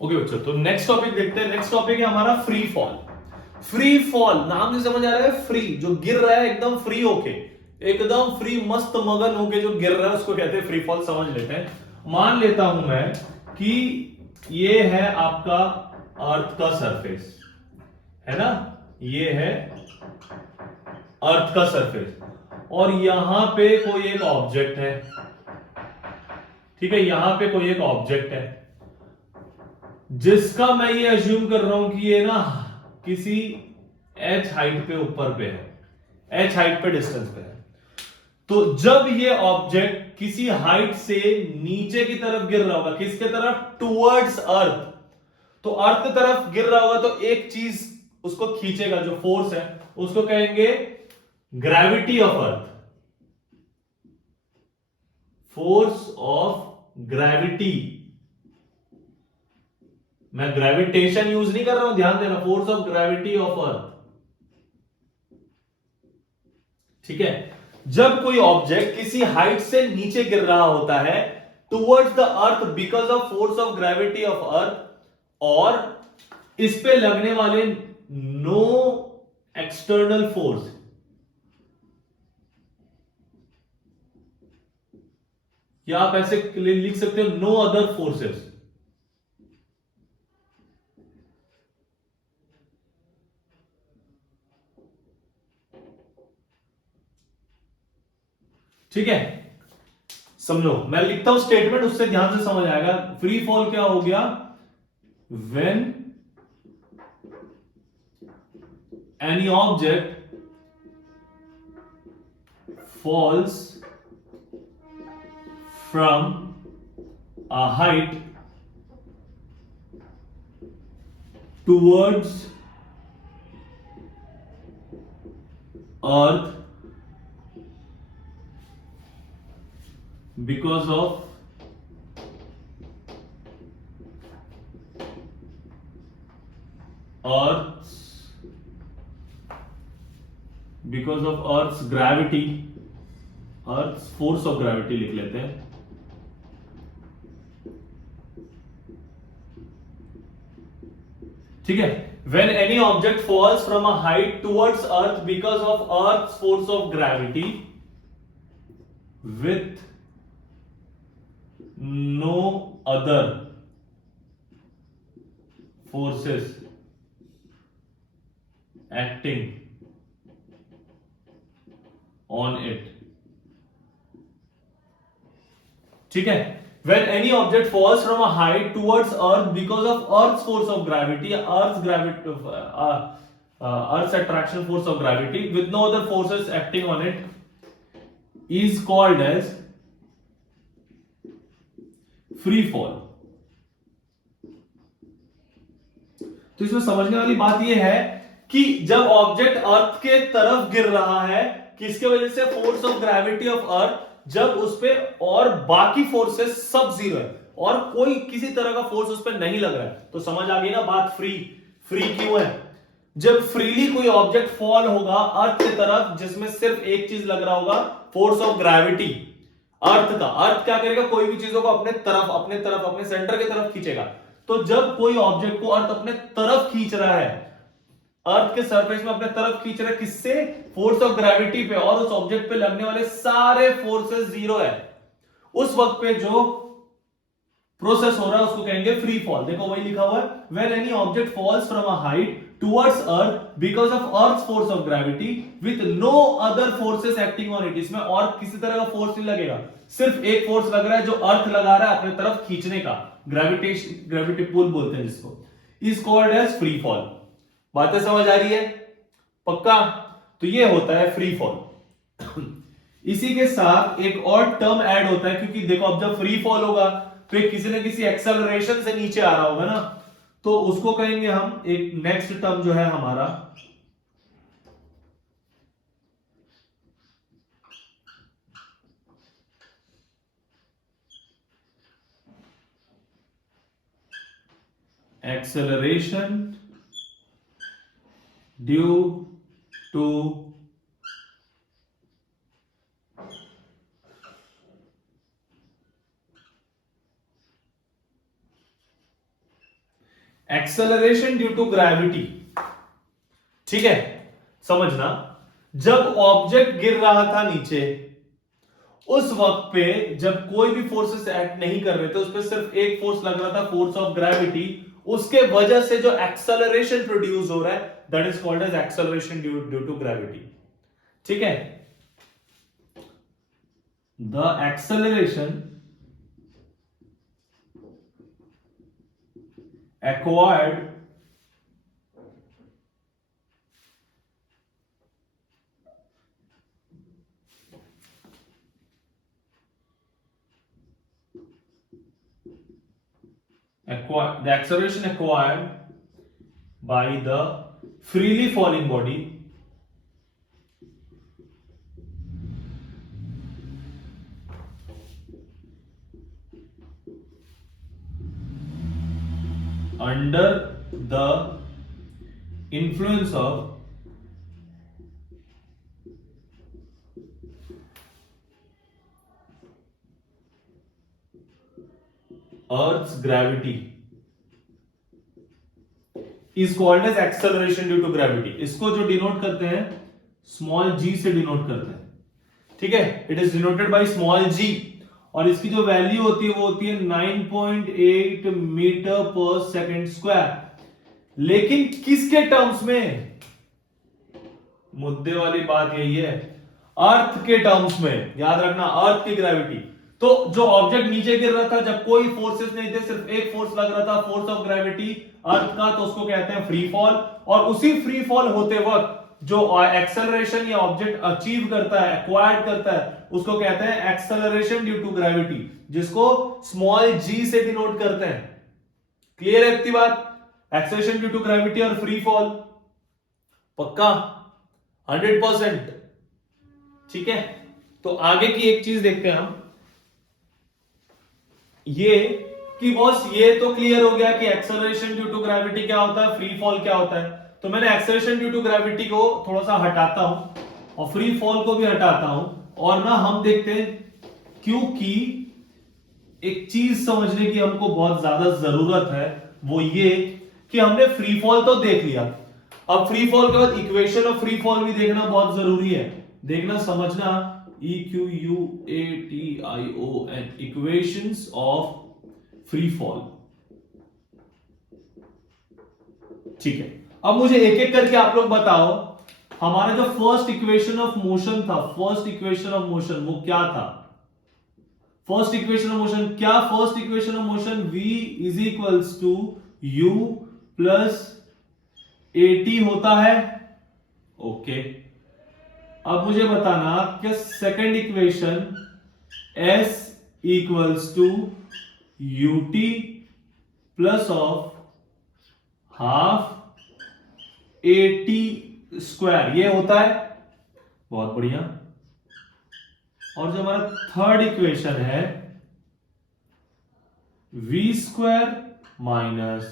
Okay बच्चों, तो next topic देखते हैं। नेक्स्ट टॉपिक है हमारा फ्री फॉल। फ्री फॉल नाम से समझ आ रहा है, फ्री जो गिर रहा है एकदम फ्री होके, एकदम फ्री मस्त मगन होके जो गिर रहा है उसको कहते हैं फ्री फॉल। समझ लेते हैं। मान लेता हूं मैं कि ये है आपका अर्थ का सरफेस, है ना, ये है अर्थ का सरफेस और यहां पे कोई एक ऑब्जेक्ट है। ठीक है, यहां पे कोई एक ऑब्जेक्ट है जिसका मैं ये अज्यूम कर रहा हूं कि ये ना किसी एच हाइट पे ऊपर पे है, एच हाइट पे डिस्टेंस पे है। तो जब ये ऑब्जेक्ट किसी हाइट से नीचे की तरफ गिर रहा होगा, किसके तरफ, टुवर्ड्स अर्थ, तो अर्थ की तरफ गिर रहा होगा तो एक चीज उसको खींचेगा, जो फोर्स है उसको कहेंगे gravity of earth, force of gravity. मैं ग्रेविटेशन यूज नहीं कर रहा हूं, ध्यान देना, force of gravity of earth. ठीक है, जब कोई ऑब्जेक्ट किसी हाइट से नीचे गिर रहा होता है towards the earth because of force of gravity of earth, और इस पे लगने वाले नो एक्सटर्नल फोर्स, या आप ऐसे लिख सकते हो नो अदर फोर्सेस। ठीक है, समझो, मैं लिखता हूं स्टेटमेंट, उससे ध्यान से समझ आएगा। फ्री फॉल क्या हो गया, when any object falls from a height towards earth because of earth's gravity, earth's force of gravity लिख लेते हैं। ठीक है, when any object falls from a height towards earth because of earth's force of gravity with no other forces acting on it। ठीक है, when any object falls from a height towards earth because of earth's force of gravity, earth's attraction force of gravity with no other forces acting on it is called as free fall। तो इसमें समझने वाली बात यह है कि जब object अर्थ के तरफ गिर रहा है, किसके वजह से, force of gravity of earth, जब उस पे और बाकी फोर्सेस सब जीरो है और कोई किसी तरह का फोर्स उस पर नहीं लग रहा है, तो समझ आ गई ना बात। फ्री फ्री क्यों है, जब फ्रीली कोई ऑब्जेक्ट फॉल होगा अर्थ की तरफ जिसमें सिर्फ एक चीज लग रहा होगा, फोर्स ऑफ ग्रेविटी अर्थ का, अर्थ क्या करेगा, कोई भी चीजों को अपने तरफ अपने सेंटर की तरफ खींचेगा। तो जब कोई ऑब्जेक्ट को अर्थ अपने तरफ खींच रहा है, अर्थ के सरफेस में अपने तरफ खींच रहा है, किससे, फोर्स ऑफ ग्रेविटी पे, और उस ऑब्जेक्ट पे लगने वाले सारे फोर्सेस जीरो है, उस वक्त पे जो प्रोसेस हो रहा है उसको कहेंगे फ्री फॉल। देखो वही लिखा हुआ है, when any object falls from a height towards earth because of earth's force of gravity with no other forces acting on it. इसमें और किसी तरह का फोर्स नहीं लगेगा, सिर्फ एक फोर्स लग रहा है जो अर्थ लगा रहा है अपने तरफ खींचने का, ग्रेविटी पुल बोलते हैं जिसको, is called as free fall. बातें समझ आ रही है, पक्का? तो ये होता है फ्री फॉल। इसी के साथ एक और टर्म ऐड होता है, क्योंकि देखो अब जब फ्री फॉल होगा तो एक किसी न किसी एक्सेलरेशन से नीचे आ रहा होगा ना, तो उसको कहेंगे हम, एक नेक्स्ट टर्म जो है हमारा acceleration due to acceleration due to gravity, ठीक है, समझना, जब ऑब्जेक्ट गिर रहा था नीचे, उस वक्त पे जब कोई भी फोर्सेस एक्ट नहीं कर रहे थे, उस पर सिर्फ एक फोर्स लग रहा था, फोर्स ऑफ ग्रेविटी, उसके वजह से जो एक्सेलरेशन प्रोड्यूस हो रहा है, that is called as acceleration due to gravity, ठीक है। The acceleration acquired the acceleration acquired by the freely falling body under the influence of Earth's gravity is called as acceleration due to gravity। इसको जो denote करते हैं small g से denote करते हैं, ठीक है, it is denoted by small g, और इसकी जो वैल्यू होती है वो होती है 9.8 मीटर पर सेकेंड स्क्वायर। लेकिन किसके टर्म्स में, मुद्दे वाली बात यही है, अर्थ के टर्म्स में, याद रखना, अर्थ की ग्रेविटी। तो जो ऑब्जेक्ट नीचे गिर रहा था, जब कोई फोर्सेस नहीं थे, सिर्फ एक फोर्स लग रहा था, फोर्स ऑफ ग्रेविटी अर्थ का, तो उसको कहते हैं फ्री फॉल। और उसी फ्री फॉल होते वक्त जो एक्सेलरेशन या ऑब्जेक्ट अचीव करता है, एक्वायर्ड करता है, उसको कहते हैं एक्सेलरेशन ड्यू टू ग्रेविटी, जिसको स्मॉल g से डिनोट करते हैं। क्लियर है इतनी बात? एक्सेलरेशन ड्यू टू ग्रेविटी और फ्री फॉल, पक्का 100%, ठीक है। तो आगे की एक चीज देखते हैं हम, ये कि बॉस ये तो क्लियर हो गया कि एक्सेलरेशन ड्यू टू ग्रेविटी क्या होता है, फ्री फॉल क्या होता है। तो मैंने एक्सेलरेशन ड्यू टू ग्रेविटी को थोड़ा सा हटाता हूं और फ्री फॉल को भी हटाता हूं, और ना हम देखते हैं, क्योंकि एक चीज समझने की हमको बहुत ज्यादा जरूरत है, वो ये कि हमने फ्री फॉल तो देख लिया, अब फ्री फॉल के बाद इक्वेशन ऑफ फ्री फॉल भी देखना बहुत जरूरी है। देखना, समझना, EQUATION, equations of free fall, ठीक है। अब मुझे एक एक करके आप लोग बताओ, हमारा जो फर्स्ट इक्वेशन ऑफ मोशन था, फर्स्ट इक्वेशन ऑफ मोशन वो क्या था? फर्स्ट इक्वेशन ऑफ मोशन क्या? First equation of motion v is equals to u plus at होता है, ओके। अब मुझे बताना कि second equation s equals to ut plus of half at square, ये होता है, बहुत बढ़िया। और जो हमारा थर्ड इक्वेशन है v square minus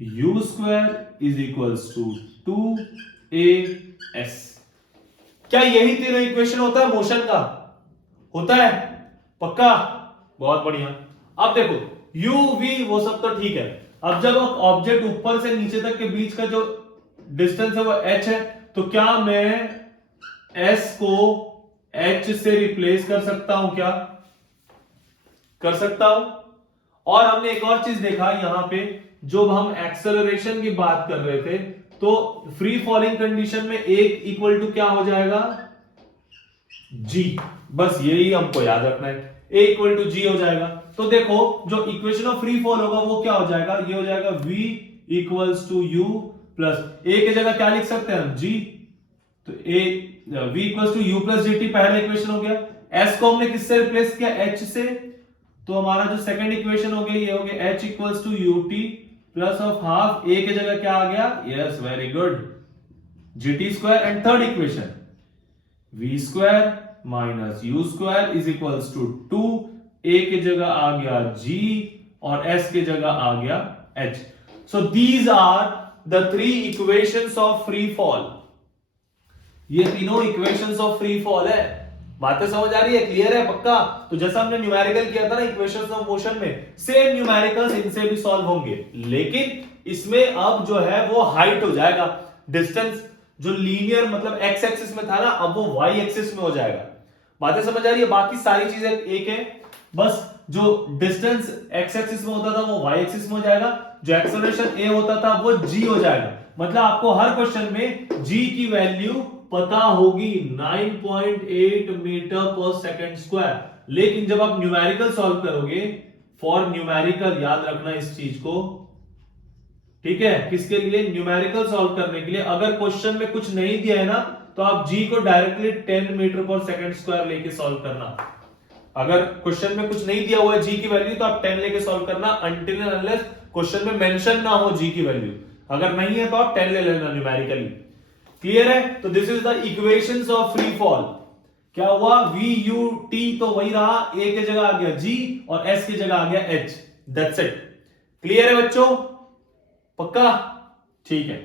u square is equals to 2as। क्या यही तीनों इक्वेशन होता है मोशन का? होता है, पक्का, बहुत बढ़िया। अब देखो u v वो सब तो ठीक है, अब जब ऑब्जेक्ट ऊपर से नीचे तक के बीच का जो डिस्टेंस है वो h है, तो क्या मैं s को h से रिप्लेस कर सकता हूं? क्या कर सकता हूं? और हमने एक और चीज देखा यहां पे, जब हम एक्सेलरेशन की बात कर रहे थे, तो फ्री फॉलिंग कंडीशन में एक इक्वल टू क्या हो जाएगा? g, बस यही हमको याद रखना है, a इक्वल टू g हो जाएगा। तो देखो जो इक्वेशन ऑफ फ्री फॉल होगा वो क्या हो जाएगा? ये हो जाएगा v equals to u plus a की जगह क्या लिख सकते हैं हम? g, तो v equals to u plus gt पहला इक्वेशन हो गया। s को हमने किससे रिप्लेस किया? h से, तो हमारा जो सेकंड इक्वेशन हो गया ये हो गया h equals to ut plus of half, a की जगह क्या आ गया? Yes, very good, gt square. And third equation v square minus u square is equals to 2, a की जगह आ गया g और s की जगह आ गया h। So these are the three equations of free fall. ये तीनों इक्वेशंस ऑफ फ्री फॉल है। बातें समझ आ रही है? क्लियर है? पक्का? तो जैसा हमने न्यूमेरिकल किया था ना इक्वेशंस ऑफ मोशन में, सेम न्यूमेरिकल्स इनसे भी सॉल्व होंगे, लेकिन इसमें अब जो है वो हाइट हो जाएगा, डिस्टेंस जो लीनियर मतलब एक्स एक्सिस में था ना, अब वो वाई एक्सिस में हो जाएगा। बातें समझ आ रही है? बाकी सारी चीजें एक है, बस जो डिस्टेंस एक्स एक्सिस में होता था वो वाई एक्सिस में हो जाएगा, जो एक्सेलरेशन ए होता था वो जी हो जाएगा। मतलब आपको हर क्वेश्चन में जी की वैल्यू पता होगी 9.8 मीटर पर सेकंड स्क्वायर। लेकिन जब आप न्यूमेरिकल सॉल्व करोगे, फॉर न्यूमेरिकल, याद रखना इस चीज को, ठीक है, किसके लिए? न्यूमेरिकल सॉल्व करने के लिए। अगर क्वेश्चन में कुछ नहीं दिया है ना, तो आप जी को डायरेक्टली 10 मीटर पर सेकंड स्क्वायर लेके सॉल्व करना। अगर क्वेश्चन में कुछ नहीं दिया हुआ है जी की वैल्यू, तो आप 10 लेके सॉल्व करना, अनटिल एंड अनलेस क्वेश्चन में मेंशन ना हो जी की वैल्यू। अगर नहीं है तो आप 10 ले लेना न्यूमेरिकली। क्लियर है? तो this is the equations of free fall. क्या हुआ? वी यू टी तो वही रहा, ए की जगह आ गया जी और एस की जगह आ गया एच। That's it. क्लियर है बच्चों? पक्का? ठीक है।